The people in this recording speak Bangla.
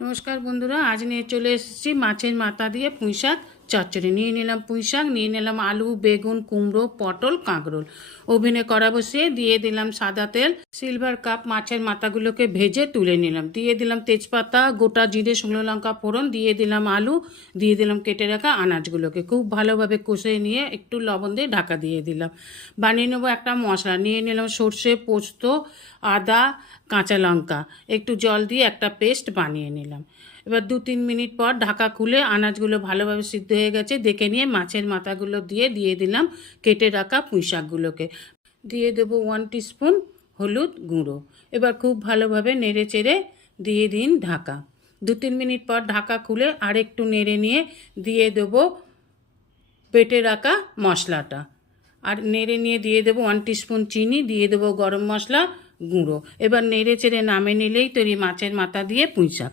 নমস্কার বন্ধুরা, আজ নিয়ে চলে এসেছি মাছের মাথা দিয়ে পুঁই শাক চচ্চড়ি। নিয়ে নিলাম পুঁই শাক, নিয়ে নিলাম আলু, বেগুন, কুমড়ো, পটল, কাঁকরোল। ওভেনে কড়া বসিয়ে দিয়ে দিলাম সাদা তেল। সিলভার কাপ মাছের মাথাগুলোকে ভেজে তুলে নিলাম। দিয়ে দিলাম তেজপাতা, গোটা জিরে, শুকনো লঙ্কা ফোড়ন, দিয়ে দিলাম আলু, দিয়ে দিলাম কেটে রাখা আনাজগুলোকে খুব ভালোভাবে কষে নিয়ে একটু লবণ দিয়ে ঢাকা দিয়ে দিলাম। বানিয়ে নেবো একটা মশলা। নিয়ে নিলাম সর্ষে, পোস্ত, আদা, কাঁচা লঙ্কা, একটু জল দিয়ে একটা পেস্ট বানিয়ে নিলাম। এবার 2-3 মিনিট পর ঢাকা খুলে আনাজগুলো ভালোভাবে সিদ্ধ হয়ে গেছে দেখে নিয়ে মাছের মাথাগুলো দিয়ে দিলাম কেটে রাখা পুঁই শাকগুলোকে। দিয়ে দেবো 1 টিস্পুন হলুদ গুঁড়ো। এবার খুব ভালোভাবে নেড়ে চেড়ে দিয়ে দিন ঢাকা। 2-3 মিনিট পর ঢাকা খুলে আরেকটু নেড়ে নিয়ে দিয়ে দেবো বেটে রাখা মশলাটা। আর নেড়ে নিয়ে দিয়ে দেবো 1 টিস্পুন চিনি, দিয়ে দেবো গরম মশলা গুঁড়ো। এবার নেড়ে চেড়ে নামে নিলেই তৈরি মাছের মাথা দিয়ে পুঁই শাক।